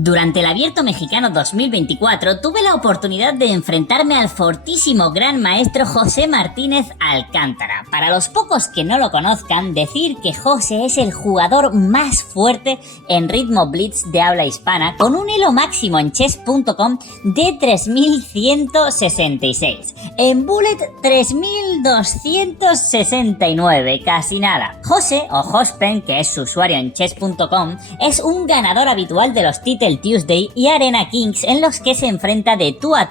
Durante el Abierto Mexicano 2024 tuve la oportunidad de enfrentarme al fortísimo gran maestro José Martínez Alcántara. Para los pocos que no lo conozcan, decir que José es el jugador más fuerte en ritmo blitz de habla hispana, con un elo máximo en chess.com de 3166. En bullet 3269, casi nada. José, o Hospen, que es su usuario en chess.com, es un ganador habitual de los Title Tuesday y Arena Kings, en los que se enfrenta de tú a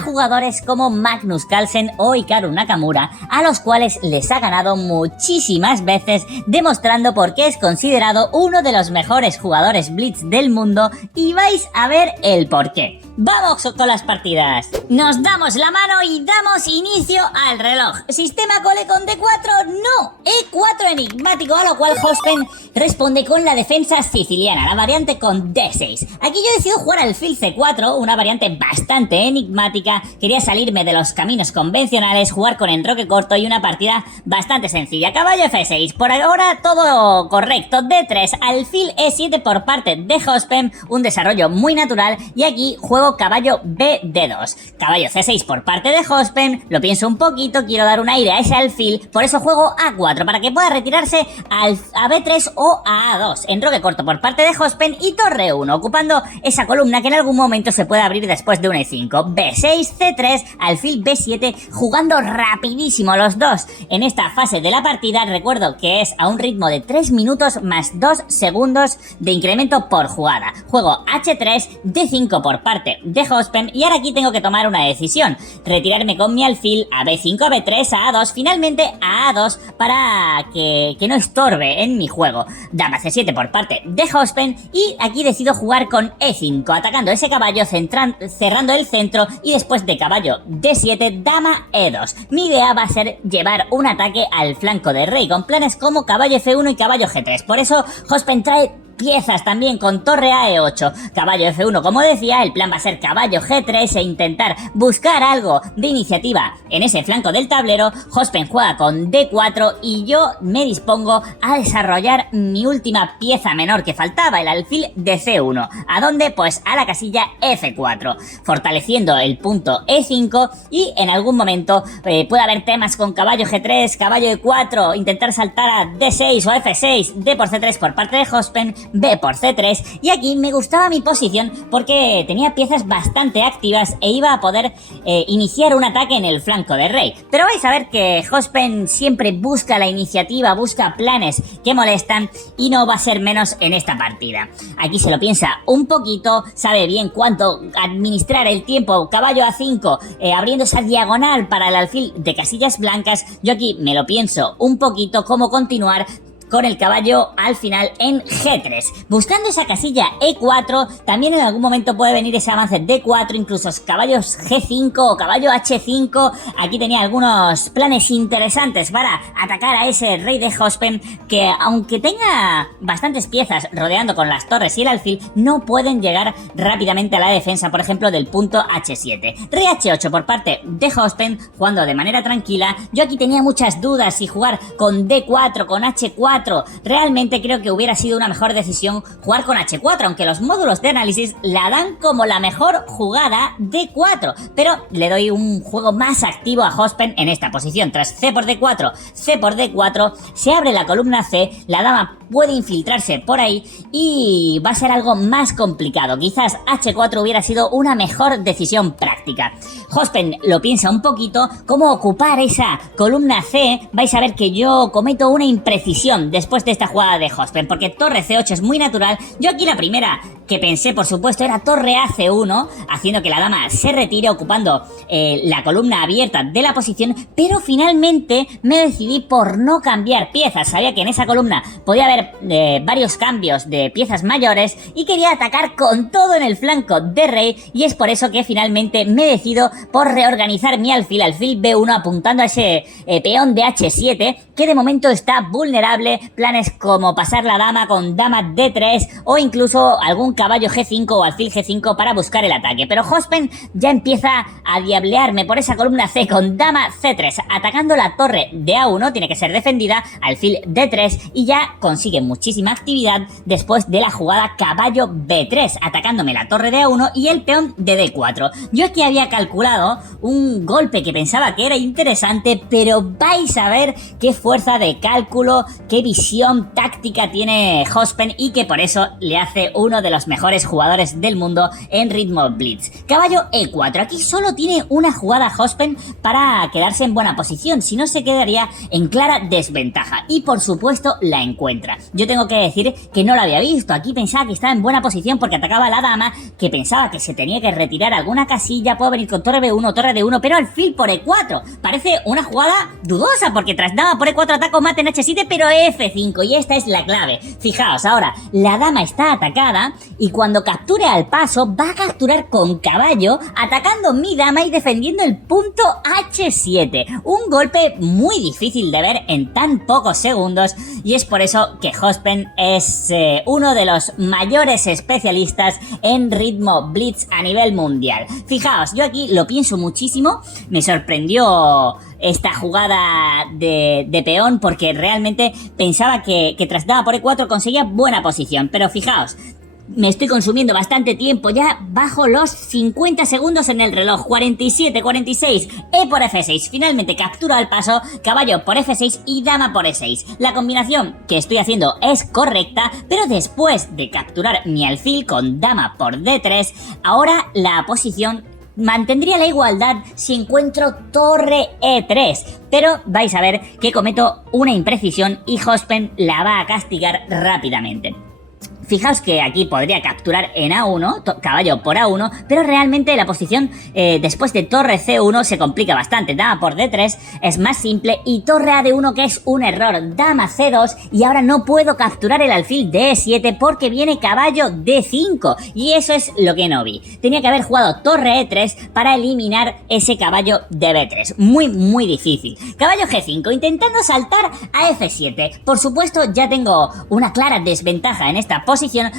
jugadores como Magnus Carlsen o Hikaru Nakamura, a los cuales les ha ganado muchísimas veces, demostrando por qué es considerado uno de los mejores jugadores blitz del mundo, y vais a ver el porqué. ¡Vamos con las partidas! Nos damos la mano y damos inicio al reloj. ¿Sistema cole con D4? ¡No! E4 enigmático, a lo cual Hospen responde con la defensa siciliana, la variante con D6. Aquí yo decido jugar alfil C4, una variante bastante enigmática. Quería salirme de los caminos convencionales, jugar con enroque corto y una partida bastante sencilla. Caballo F6, por ahora todo correcto. D3, alfil E7 por parte de Hospen, un desarrollo muy natural, y aquí juego caballo B D2. Caballo C6 por parte de Hospen, lo pienso un poquito, quiero dar un aire a ese alfil, por eso juego A4 para que pueda retirarse a B3 o a A2. Enroque corto por parte de Hospen y torre 1, ocupando esa columna que en algún momento se puede abrir después de un E5. B6, C3, alfil B7, jugando rapidísimo los dos en esta fase de la partida. Recuerdo que es a un ritmo de 3 minutos más 2 segundos de incremento por jugada. Juego H3, D5 por parte de Hospen, y ahora aquí tengo que tomar una decisión: retirarme con mi alfil a B5, a B3, a A2, finalmente a A2 para que no estorbe en mi juego. Dama C7 por parte de Hospen, y aquí decido jugar con E5, atacando ese caballo, cerrando el centro, y después de caballo D7, dama E2. Mi idea va a ser llevar un ataque al flanco de rey, con planes como caballo F1 y caballo G3. Por eso Hospen trae piezas también con torre a E8, caballo F1, como decía. El plan va a ser caballo G3 e intentar buscar algo de iniciativa en ese flanco del tablero. Hospen juega con D4 y yo me dispongo a desarrollar mi última pieza menor que faltaba, el alfil de C1. ¿A dónde? Pues a la casilla F4, fortaleciendo el punto E5, y en algún momento puede haber temas con caballo G3, caballo E4, intentar saltar a D6 o F6, D por C3 por parte de Hospen, B por C3, y aquí me gustaba mi posición porque tenía piezas bastante activas e iba a poder iniciar un ataque en el flanco de rey. Pero vais a ver que Hospen siempre busca la iniciativa, busca planes que molestan, y no va a ser menos en esta partida. Aquí se lo piensa un poquito, sabe bien cuánto administrar el tiempo. Caballo A5, abriendo esa diagonal para el alfil de casillas blancas. Yo aquí me lo pienso un poquito cómo continuar con el caballo al final en G3, buscando esa casilla E4. También en algún momento puede venir ese avance D4, incluso caballos G5 o caballo H5. Aquí tenía algunos planes interesantes para atacar a ese rey de Hospen, que aunque tenga bastantes piezas rodeando con las torres y el alfil, no pueden llegar rápidamente a la defensa, por ejemplo, del punto H7. Rey H8 por parte de Hospen, jugando de manera tranquila. Yo aquí tenía muchas dudas si jugar con D4, con H4. Realmente creo que hubiera sido una mejor decisión jugar con H4, aunque los módulos de análisis la dan como la mejor jugada D4, pero le doy un juego más activo a Hospen en esta posición. Tras C por D4, C por D4, se abre la columna C, la dama puede infiltrarse por ahí y va a ser algo más complicado. Quizás H4 hubiera sido una mejor decisión práctica. Hospen lo piensa un poquito, cómo ocupar esa columna C. Vais a ver que yo cometo una imprecisión después de esta jugada de Hospen, porque torre C8 es muy natural. Yo aquí la primera que pensé, por supuesto, era torre a C1, haciendo que la dama se retire, ocupando la columna abierta de la posición, pero finalmente me decidí por no cambiar piezas. Sabía que en esa columna podía haber varios cambios de piezas mayores y quería atacar con todo en el flanco de rey, y es por eso que finalmente me decido por reorganizar mi alfil B1, apuntando a ese peón de H7, que de momento está vulnerable G7, planes como pasar la dama con dama D3 o incluso algún caballo G5 o alfil G5 para buscar el ataque. Pero Hospen ya empieza a diablearme por esa columna C con dama C3, atacando la torre de A1, tiene que ser defendida, alfil D3 y ya consigue muchísima actividad después de la jugada caballo B3, atacándome la torre de A1 y el peón de D4. Yo aquí había calculado un golpe que pensaba que era interesante, pero vais a ver qué fuerza de cálculo, qué visión táctica tiene Hospen y que por eso le hace uno de los mejores jugadores del mundo en ritmo blitz. Caballo E4, aquí solo tiene una jugada Hospen para quedarse en buena posición, si no se quedaría en clara desventaja y por supuesto la encuentra. Yo tengo que decir que no la había visto, aquí pensaba que estaba en buena posición porque atacaba a la dama, que pensaba que se tenía que retirar alguna casilla, puedo venir con torre B1, torre D1, pero alfil por E4, parece una jugada dudosa porque tras dama por E4 ataco mate en H7 pero F5 y esta es la clave. Fijaos, ahora la dama está atacada y cuando capture al paso va a capturar con caballo atacando mi dama y defendiendo el punto H7, un golpe muy difícil de ver en tan pocos segundos y es por eso que Hospen es uno de los mayores especialistas en ritmo blitz a nivel mundial. Fijaos, yo aquí lo pienso muchísimo, me sorprendió esta jugada de peón porque realmente pensaba que tras dama por E4 conseguía buena posición, pero fijaos, me estoy consumiendo bastante tiempo, ya bajo los 50 segundos en el reloj, 47, 46, E por F6, finalmente captura al paso, caballo por F6 y dama por E6. La combinación que estoy haciendo es correcta, pero después de capturar mi alfil con dama por D3, ahora la posición mantendría la igualdad si encuentro torre E3, pero vais a ver que cometo una imprecisión y Hospen la va a castigar rápidamente. Fijaos que aquí podría capturar en A1, caballo por A1, pero realmente la posición después de torre C1 se complica bastante. Dama por D3 es más simple y torre A D1 que es un error. Dama C2 y ahora no puedo capturar el alfil de E7 porque viene caballo D5 y eso es lo que no vi. Tenía que haber jugado torre E3 para eliminar ese caballo de B3. Muy difícil. Caballo G5 intentando saltar a F7. Por supuesto ya tengo una clara desventaja en esta posición,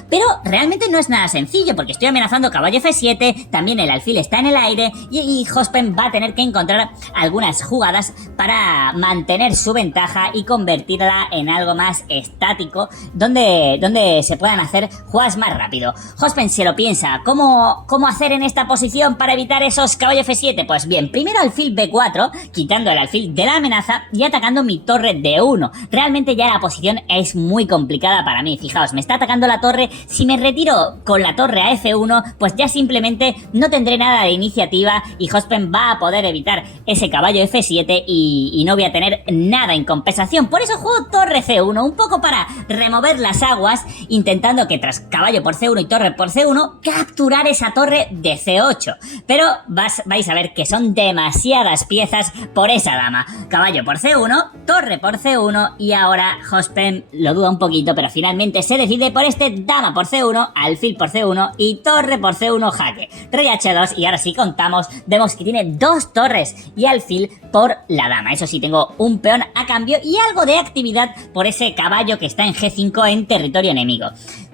pero realmente no es nada sencillo porque estoy amenazando caballo F7, también el alfil está en el aire y Hospen va a tener que encontrar algunas jugadas para mantener su ventaja y convertirla en algo más estático donde se puedan hacer jugadas más rápido. Hospen se lo piensa, ¿cómo hacer en esta posición para evitar esos caballo F7? Pues bien, primero alfil B4, quitando el alfil de la amenaza y atacando mi torre D1. Realmente ya la posición es muy complicada para mí, fijaos, me está atacando la torre, si me retiro con la torre a F1, pues ya simplemente no tendré nada de iniciativa y Hospen va a poder evitar ese caballo F7 y no voy a tener nada en compensación. Por eso juego torre C1, un poco para remover las aguas, intentando que tras caballo por C1 y torre por C1, capturar esa torre de C8. Pero vais a ver que son demasiadas piezas por esa dama. Caballo por C1, torre por C1 y ahora Hospen lo duda un poquito, pero finalmente se decide por este dama por C1, alfil por C1 y torre por C1 jaque. Rey H2 y ahora sí contamos, vemos que tiene dos torres y alfil por la dama. Eso sí, tengo un peón a cambio y algo de actividad por ese caballo que está en G5 en territorio enemigo.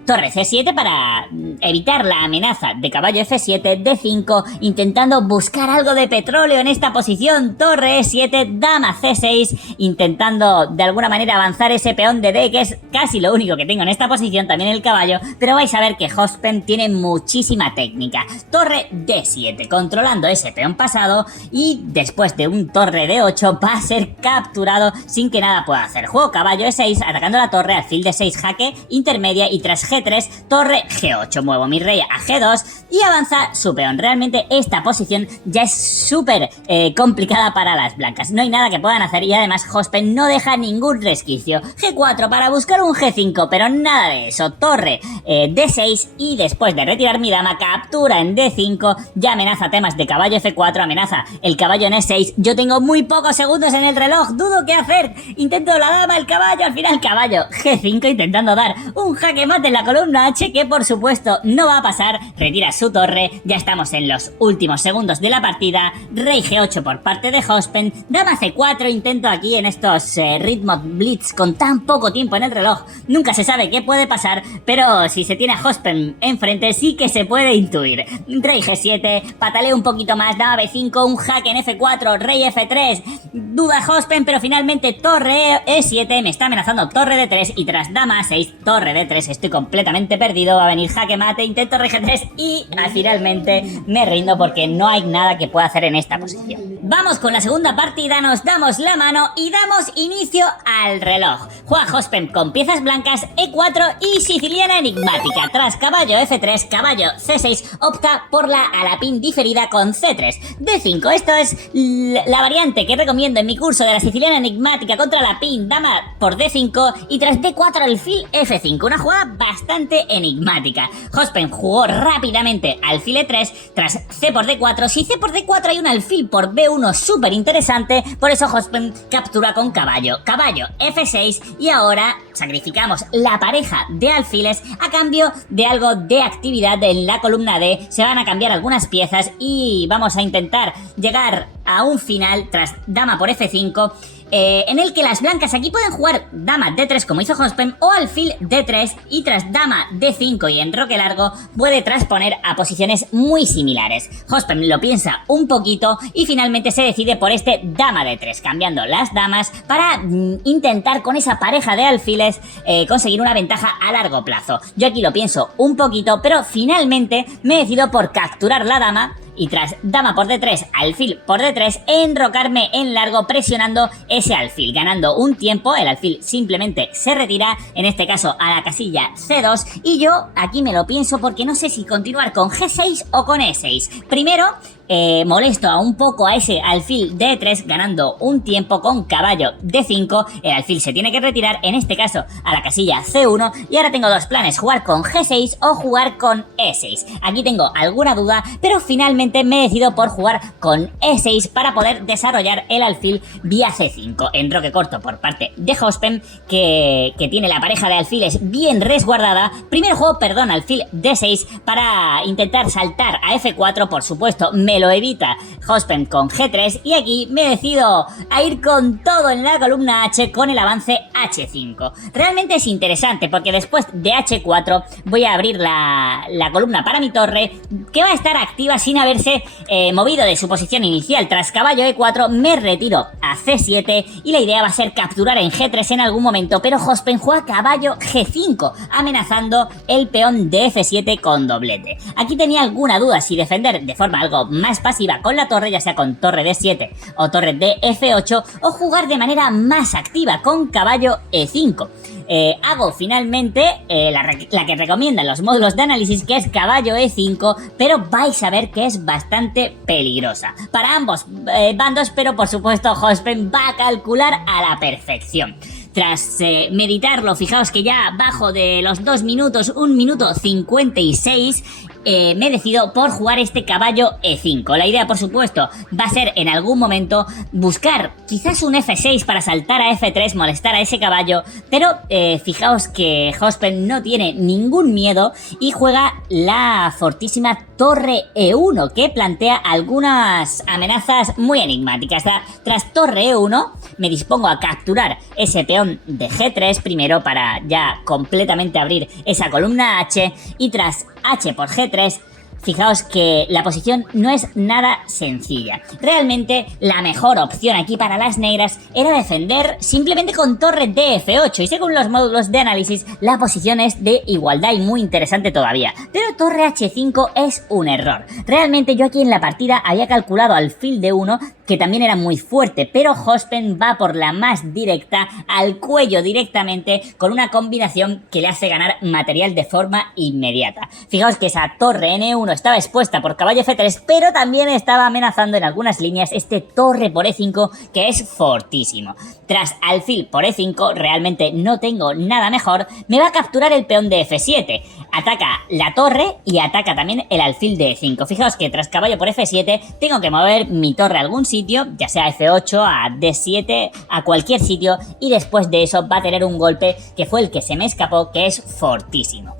Torre C7 para evitar la amenaza de caballo F7, D5, intentando buscar algo de petróleo en esta posición, torre E7, dama C6, intentando de alguna manera avanzar ese peón de D, que es casi lo único que tengo en esta posición, también el caballo, pero vais a ver que Hospen tiene muchísima técnica. Torre D7, controlando ese peón pasado y después de un torre D8 va a ser capturado sin que nada pueda hacer. Juego caballo E6, atacando la torre, alfil D6 jaque, intermedia y tras G3, torre G8. Muevo mi rey a G2 y avanza su peón. Realmente esta posición ya es súper complicada para las blancas. No hay nada que puedan hacer y además Hospen no deja ningún resquicio. G4 para buscar un G5, pero nada de eso. Torre D6 y después de retirar mi dama, captura en D5. Ya amenaza temas de caballo F4, amenaza el caballo en E6. Yo tengo muy pocos segundos en el reloj, dudo qué hacer. Intento la dama, el caballo, al final caballo G5 intentando dar un jaque mate en la la columna H, que por supuesto no va a pasar, retira su torre, ya estamos en los últimos segundos de la partida, rey G8 por parte de Hospen, dama C4, intento aquí en estos ritmos blitz con tan poco tiempo en el reloj, nunca se sabe qué puede pasar, pero si se tiene a Hospen enfrente sí que se puede intuir. Rey G7, pataleo un poquito más, dama B5, un jaque en F4, rey F3, duda Hospen, pero finalmente torre E7, me está amenazando torre D3 y tras dama A6, torre D3, estoy completamente perdido, va a venir jaque mate, intento rey G3 y finalmente me rindo porque no hay nada que pueda hacer en esta posición. Vamos con la segunda partida, nos damos la mano y damos inicio al reloj. Juega Hospen con piezas blancas, E4 y siciliana enigmática. Tras caballo F3, caballo C6, opta por la alapín diferida con C3. D5, esto es la variante que recomiendo en mi curso de la siciliana enigmática contra alapín, dama por D5 y tras D4 alfil F5. Una jugada bastante enigmática. Hospen jugó rápidamente alfil E3 tras C por D4. Si C por D4 hay un alfil por B1 súper interesante, por eso Hospen captura con caballo. Caballo F6 y ahora sacrificamos la pareja de alfiles a cambio de algo de actividad en la columna D. Se van a cambiar algunas piezas y vamos a intentar llegar a un final tras dama por F5. En el que las blancas aquí pueden jugar dama D3 como hizo Hospen o alfil D3 y tras dama D5 y enroque largo puede transponer a posiciones muy similares. Hospen lo piensa un poquito y finalmente se decide por este dama D3, cambiando las damas para intentar con esa pareja de alfiles conseguir una ventaja a largo plazo. Yo aquí lo pienso un poquito, pero finalmente me decido por capturar la dama y tras dama por D3, alfil por D3, enrocarme en largo presionando ese alfil, ganando un tiempo. El alfil simplemente se retira, en este caso a la casilla C2, y yo aquí me lo pienso porque no sé si continuar con G6 o con E6. Primero molesto un poco a ese alfil D3 ganando un tiempo con caballo D5, el alfil se tiene que retirar, en este caso a la casilla C1, y ahora tengo dos planes, jugar con G6 o jugar con E6. Aquí tengo alguna duda, pero finalmente me decido por jugar con E6 para poder desarrollar el alfil vía C5. Enroque corto por parte de Hospen, que tiene la pareja de alfiles bien resguardada. Primero juego, alfil D6 para intentar saltar a F4, por supuesto me lo evita Hospen con G3 y aquí me decido a ir con todo en la columna H con el avance H5. Realmente es interesante porque después de H4 voy a abrir la columna para mi torre, que va a estar activa sin haberse movido de su posición inicial. Tras caballo E4 me retiro a C7 y la idea va a ser capturar en G3 en algún momento, pero Hospen juega caballo G5 amenazando el peón de F7 con doblete. Aquí tenía alguna duda si defender de forma algo más pasiva con la torre, ya sea con torre D7 o torre de F8, o jugar de manera más activa con caballo E5. Hago finalmente la que recomiendan los módulos de análisis, que es caballo E5, pero vais a ver que es bastante peligrosa para ambos bandos, pero por supuesto Hospen va a calcular a la perfección. Tras meditarlo, fijaos que ya bajo de los 2 minutos, 1 minuto 56, me decido por jugar este caballo E5. La idea, por supuesto, va a ser en algún momento buscar quizás un F6 para saltar a F3, molestar a ese caballo, pero fijaos que Hospen no tiene ningún miedo y juega la fortísima torre E1, que plantea algunas amenazas muy enigmáticas. Tras torre E1 me dispongo a capturar ese peón de G3 primero para ya completamente abrir esa columna H, y tras H por G3 fijaos que la posición no es nada sencilla. Realmente la mejor opción aquí para las negras era defender simplemente con torre de F8, y según los módulos de análisis la posición es de igualdad y muy interesante todavía, pero torre H5 es un error. Realmente yo aquí en la partida había calculado alfil D1, que también era muy fuerte, pero Hospen va por la más directa, al cuello directamente, con una combinación que le hace ganar material de forma inmediata. Fijaos que esa torre N1 estaba expuesta por caballo F3, pero también estaba amenazando en algunas líneas este torre por E5, que es fortísimo. Tras alfil por E5, realmente no tengo nada mejor, me va a capturar el peón de F7, ataca la torre y ataca también el alfil de E5. Fijaos que tras caballo por F7 tengo que mover mi torre a algún sitio, ya sea a F8, a D7, a cualquier sitio, y después de eso va a tener un golpe que fue el que se me escapó, que es fortísimo.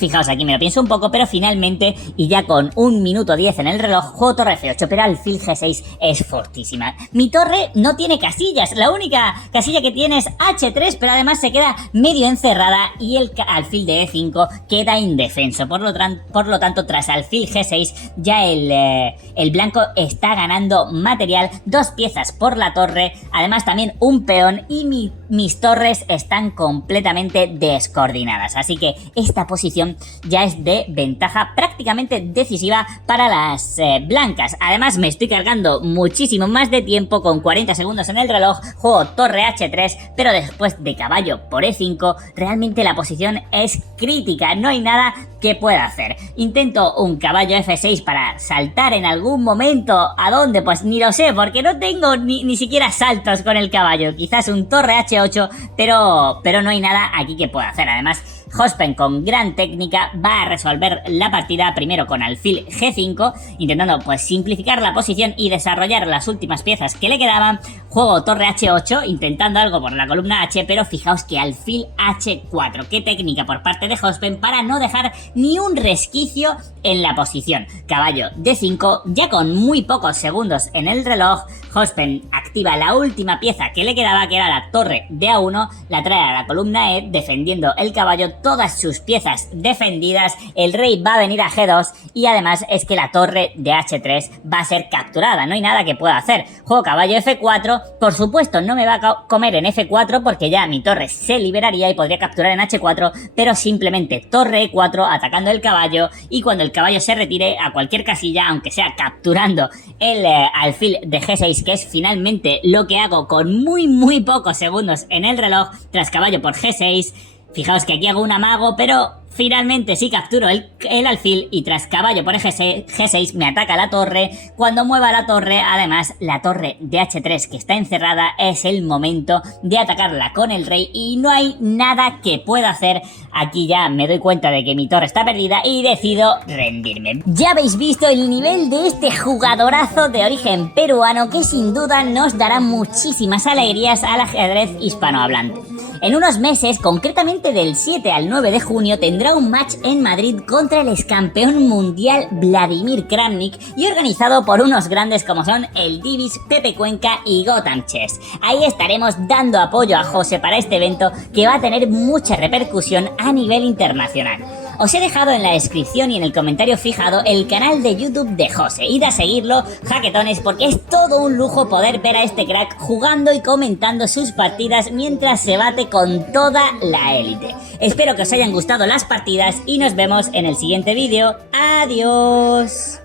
fijaos, aquí me lo pienso un poco, pero finalmente, y ya con 1 minuto 10 en el reloj, juego torre F8, pero alfil G6 es fortísima. Mi torre no tiene casillas, la única casilla que tiene es H3, pero además se queda medio encerrada y el alfil de E5 queda indefenso. Por lo tanto, tras alfil G6, ya el blanco está ganando material, 2 piezas por la torre, además también un peón, y mis torres están completamente descoordinadas. Así que esta posición ya es de ventaja prácticamente decisiva para las blancas. Además me estoy cargando muchísimo más de tiempo, con 40 segundos en el reloj, juego torre H3, pero después de caballo por E5, realmente la posición es crítica, no hay nada que pueda hacer. Intento un caballo F6 para saltar en algún momento. ¿A dónde? Pues ni lo sé, porque no tengo ni siquiera saltos con el caballo. Quizás un torre H8, pero no hay nada aquí que pueda hacer. Además, Hospen con gran técnica va a resolver la partida primero con alfil G5, intentando pues simplificar la posición y desarrollar las últimas piezas que le quedaban. Juego torre H8, intentando algo por la columna H, pero fijaos que alfil H4. Qué técnica por parte de Hospen para no dejar ni un resquicio en la posición. Caballo D5, ya con muy pocos segundos en el reloj, Hospen activa la última pieza que le quedaba, que era la torre de A1, la trae a la columna E, defendiendo el caballo, todas sus piezas defendidas, el rey va a venir a G2 y además es que la torre de H3 va a ser capturada, no hay nada que pueda hacer. Juego caballo F4, por supuesto no me va a comer en F4 porque ya mi torre se liberaría y podría capturar en H4, pero simplemente torre E4 atacando el caballo, y cuando el caballo se retire a cualquier casilla, aunque sea capturando el alfil de G6, que es finalmente lo que hago con muy pocos segundos en el reloj, tras caballo por G6. Fijaos que aquí hago un amago, pero finalmente sí capturo el alfil, y tras caballo por G6 me ataca la torre. Cuando mueva la torre, además la torre de H3 que está encerrada, es el momento de atacarla con el rey y no hay nada que pueda hacer. Aquí ya me doy cuenta de que mi torre está perdida y decido rendirme. Ya habéis visto el nivel de este jugadorazo de origen peruano, que sin duda nos dará muchísimas alegrías al ajedrez hispanohablante. En unos meses, concretamente del 7 al 9 de junio, tendrá un match en Madrid contra el excampeón mundial Vladimir Kramnik, y organizado por unos grandes como son el Divis, Pepe Cuenca y Gotham Chess. Ahí estaremos dando apoyo a José para este evento, que va a tener mucha repercusión a nivel internacional. Os he dejado en la descripción y en el comentario fijado el canal de YouTube de José. Id a seguirlo, jaquetones, porque es todo un lujo poder ver a este crack jugando y comentando sus partidas mientras se bate con toda la élite. Espero que os hayan gustado las partidas y nos vemos en el siguiente vídeo. ¡Adiós!